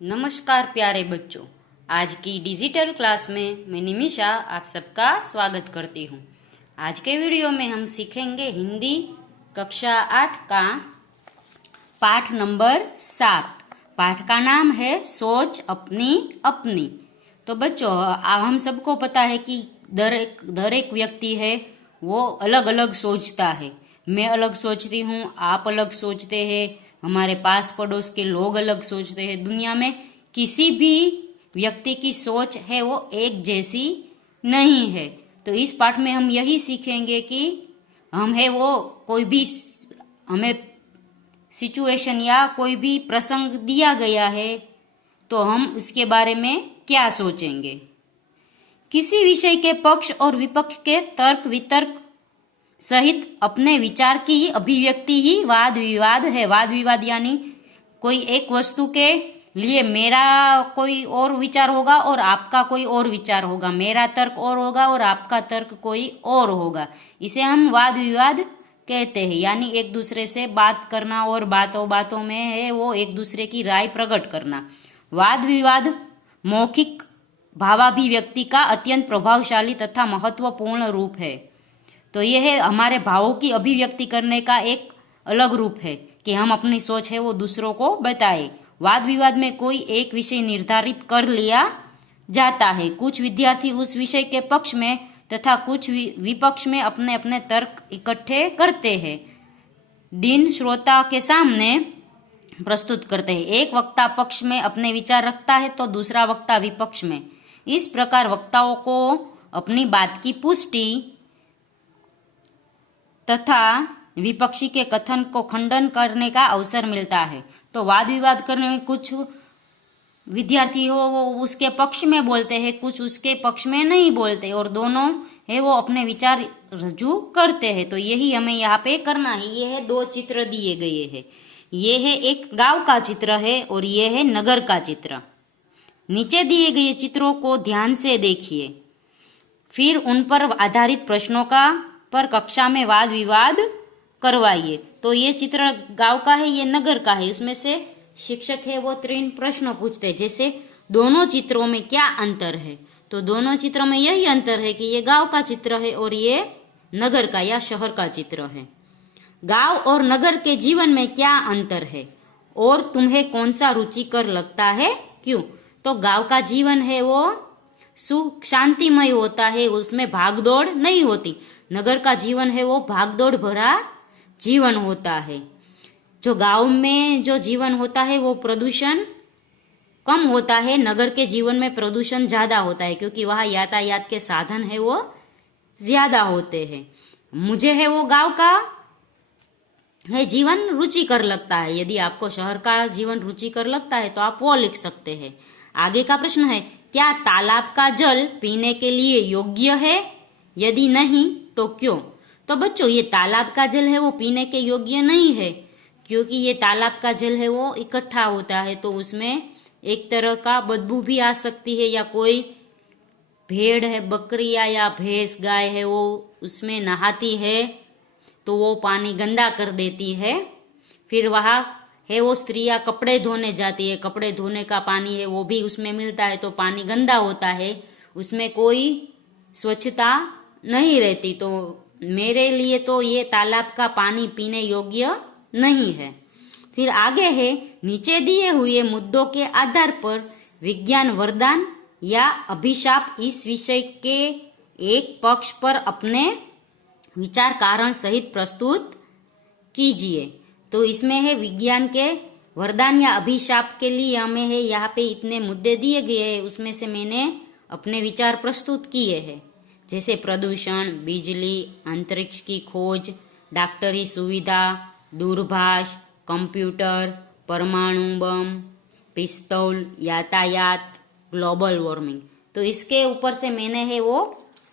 नमस्कार प्यारे बच्चों, आज की डिजिटल क्लास में मैं निमिषा आप सबका स्वागत करती हूँ। आज के वीडियो में हम सीखेंगे हिंदी कक्षा 8 का पाठ नंबर 7। पाठ का नाम है सोच अपनी अपनी। तो बच्चों, अब हम सबको पता है कि दर एक व्यक्ति है वो अलग अलग सोचता है। मैं अलग सोचती हूँ, आप अलग सोचते हैं, हमारे पास पड़ोस के लोग अलग सोचते हैं। दुनिया में किसी भी व्यक्ति की सोच है वो एक जैसी नहीं है। तो इस पाठ में हम यही सीखेंगे कि हम है वो कोई भी हमें सिचुएशन या कोई भी प्रसंग दिया गया है तो हम उसके बारे में क्या सोचेंगे। किसी विषय के पक्ष और विपक्ष के तर्क वितर्क सहित अपने विचार की अभिव्यक्ति ही वाद विवाद है। वाद विवाद यानी कोई एक वस्तु के लिए मेरा कोई और विचार होगा और आपका कोई और विचार होगा, मेरा तर्क और होगा और आपका तर्क कोई और होगा। इसे हम वाद विवाद कहते हैं। यानी एक दूसरे से बात करना और बातों बातों में है वो एक दूसरे की राय प्रकट करना। वाद विवाद मौखिक भावाभिव्यक्ति का अत्यंत प्रभावशाली तथा महत्वपूर्ण रूप है। तो यह है हमारे भावों की अभिव्यक्ति करने का एक अलग रूप है कि हम अपनी सोच है वो दूसरों को बताएं। वाद विवाद में कोई एक विषय निर्धारित कर लिया जाता है। कुछ विद्यार्थी उस विषय के पक्ष में तथा कुछ विपक्ष में अपने अपने तर्क इकट्ठे करते हैं, दिन श्रोता के सामने प्रस्तुत करते हैं। एक वक्ता पक्ष में अपने विचार रखता है तो दूसरा वक्ता विपक्ष में। इस प्रकार वक्ताओं को अपनी बात की पुष्टि तथा विपक्षी के कथन को खंडन करने का अवसर मिलता है। तो वाद विवाद करने में कुछ विद्यार्थी हो वो उसके पक्ष में बोलते हैं, कुछ उसके पक्ष में नहीं बोलते और दोनों है वो अपने विचार रजू करते हैं। तो यही हमें यहाँ पे करना है। ये है दो चित्र दिए गए हैं। ये है एक गांव का चित्र है और ये है नगर का चित्र। नीचे दिए गए चित्रों को ध्यान से देखिए, फिर उन पर आधारित प्रश्नों का पर कक्षा में वाद विवाद करवाइए। तो ये चित्र गांव का है, ये नगर का है। उसमें से शिक्षक है वो 3 प्रश्न पूछते हैं, जैसे दोनों चित्रों में क्या अंतर है। तो दोनों चित्रों में यही अंतर है कि ये गांव का चित्र है और ये नगर का या शहर का चित्र है। गांव और नगर के जीवन में क्या अंतर है और तुम्हें कौन सा रुचिकर लगता है, क्यों? तो गांव का जीवन है वो सुख शांतिमय होता है, उसमें भागदौड़ नहीं होती। नगर का जीवन है वो भागदौड़ भरा जीवन होता है। जो गांव में जो जीवन होता है वो प्रदूषण कम होता है, नगर के जीवन में प्रदूषण ज्यादा होता है क्योंकि वहाँ यातायात के साधन है वो ज्यादा होते हैं। मुझे है वो गांव का है जीवन रुचिकर लगता है। यदि आपको शहर का जीवन रुचिकर लगता है तो आप वो लिख सकते हैं। आगे का प्रश्न है, क्या तालाब का जल पीने के लिए योग्य है? यदि नहीं तो क्यों? तो बच्चों, ये तालाब का जल है वो पीने के योग्य नहीं है क्योंकि ये तालाब का जल है वो इकट्ठा होता है तो उसमें एक तरह का बदबू भी आ सकती है, या कोई भेड़ है, बकरी या भैंस गाय है वो उसमें नहाती है तो वो पानी गंदा कर देती है। फिर वहाँ है वो स्त्रियां कपड़े धोने जाती है, कपड़े धोने का पानी है वो भी उसमें मिलता है तो पानी गंदा होता है, उसमें कोई स्वच्छता नहीं रहती। तो मेरे लिए तो ये तालाब का पानी पीने योग्य नहीं है। फिर आगे है, नीचे दिए हुए मुद्दों के आधार पर विज्ञान वरदान या अभिशाप इस विषय के एक पक्ष पर अपने विचार कारण सहित प्रस्तुत कीजिए। तो इसमें है विज्ञान के वरदान या अभिशाप के लिए हमें है यहाँ पे इतने मुद्दे दिए गए हैं, उसमें से मैंने अपने विचार प्रस्तुत किए हैं, जैसे प्रदूषण, बिजली, अंतरिक्ष की खोज, डॉक्टरी सुविधा, दूरभाष, कंप्यूटर, परमाणु बम, पिस्तौल, यातायात, ग्लोबल वार्मिंग। तो इसके ऊपर से मैंने है वो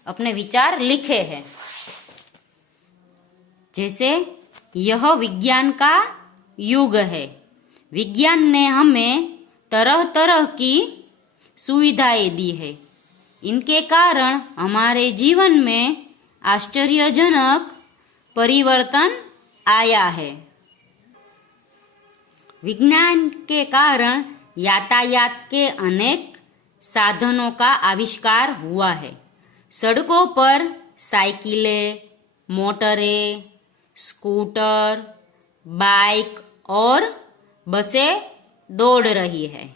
अपने विचार लिखे हैं। जैसे यह विज्ञान का युग है। विज्ञान ने हमें तरह तरह की सुविधाएं दी है। इनके कारण हमारे जीवन में आश्चर्यजनक परिवर्तन आया है। विज्ञान के कारण यातायात के अनेक साधनों का आविष्कार हुआ है। सड़कों पर साइकिलें, मोटरें, स्कूटर, बाइक और बसें दौड़ रही है।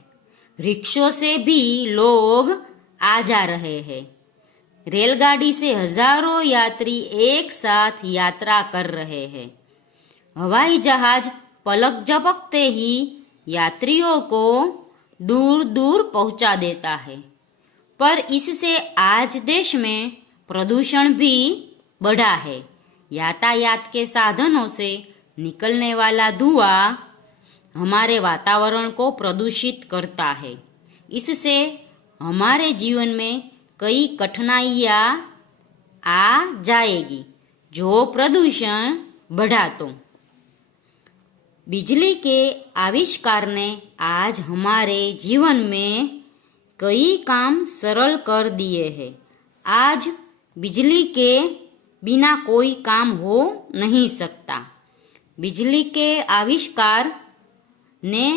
रिक्शों से भी लोग आ जा रहे हैं। रेलगाड़ी से हजारों यात्री एक साथ यात्रा कर रहे हैं। हवाई जहाज पलक झपकते ही यात्रियों को दूर दूर पहुंचा देता है। पर इससे आज देश में प्रदूषण भी बढ़ा है। यातायात के साधनों से निकलने वाला धुआं हमारे वातावरण को प्रदूषित करता है। इससे हमारे जीवन में कई कठिनाइयाँ आ जाएगी जो प्रदूषण बढ़ा। तो बिजली के आविष्कार ने आज हमारे जीवन में कई काम सरल कर दिए हैं। आज बिजली के बिना कोई काम हो नहीं सकता। बिजली के आविष्कार ने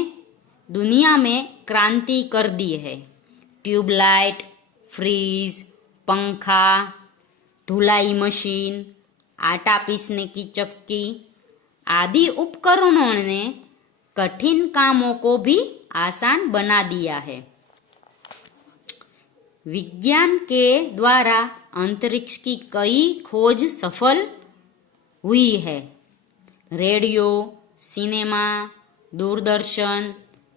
दुनिया में क्रांति कर दी है। ट्यूबलाइट, फ्रीज, पंखा, धुलाई मशीन, आटा पीसने की चक्की आदि उपकरणों ने कठिन कामों को भी आसान बना दिया है। विज्ञान के द्वारा अंतरिक्ष की कई खोज सफल हुई है। रेडियो, सिनेमा, दूरदर्शन,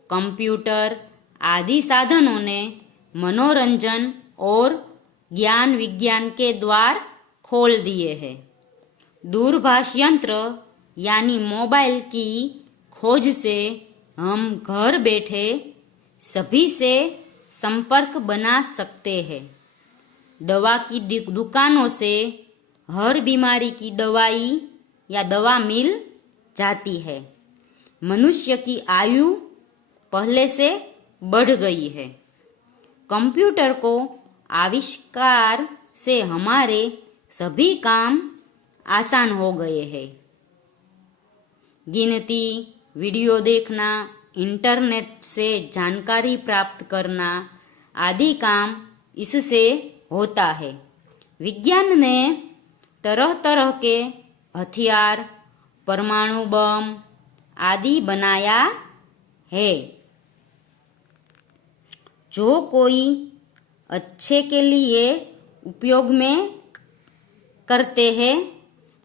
कंप्यूटर आदि साधनों ने मनोरंजन और ज्ञान विज्ञान के द्वार खोल दिए हैं। दूरभाष यंत्र यानी मोबाइल की खोज से हम घर बैठे सभी से संपर्क बना सकते हैं। दवा की दुकानों से हर बीमारी की दवाई या दवा मिल जाती है। मनुष्य की आयु पहले से बढ़ गई है। कंप्यूटर को आविष्कार से हमारे सभी काम आसान हो गए हैं। गिनती, वीडियो देखना, इंटरनेट से जानकारी प्राप्त करना आदि काम इससे होता है। विज्ञान ने तरह तरह के हथियार, परमाणु बम आदि बनाया है। जो कोई अच्छे के लिए उपयोग में करते हैं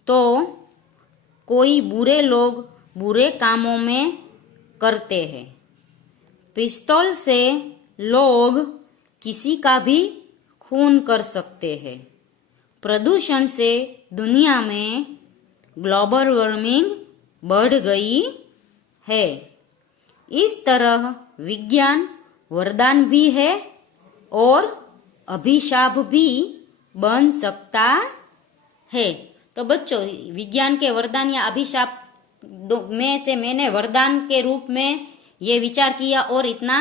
तो कोई बुरे लोग बुरे कामों में करते हैं। पिस्तौल से लोग किसी का भी खून कर सकते हैं। प्रदूषण से दुनिया में ग्लोबल वार्मिंग बढ़ गई है। इस तरह विज्ञान वरदान भी है और अभिशाप भी बन सकता है। तो बच्चों, विज्ञान के वरदान या अभिशाप में से मैंने वरदान के रूप में ये विचार किया और इतना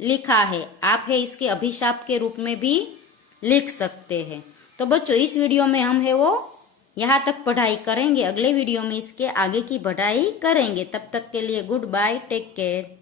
लिखा है। आप है इसके अभिशाप के रूप में भी लिख सकते हैं। तो बच्चों, इस वीडियो में हम है वो यहाँ तक पढ़ाई करेंगे। अगले वीडियो में इसके आगे की पढ़ाई करेंगे। तब तक के लिए गुड बाय, टेक केयर।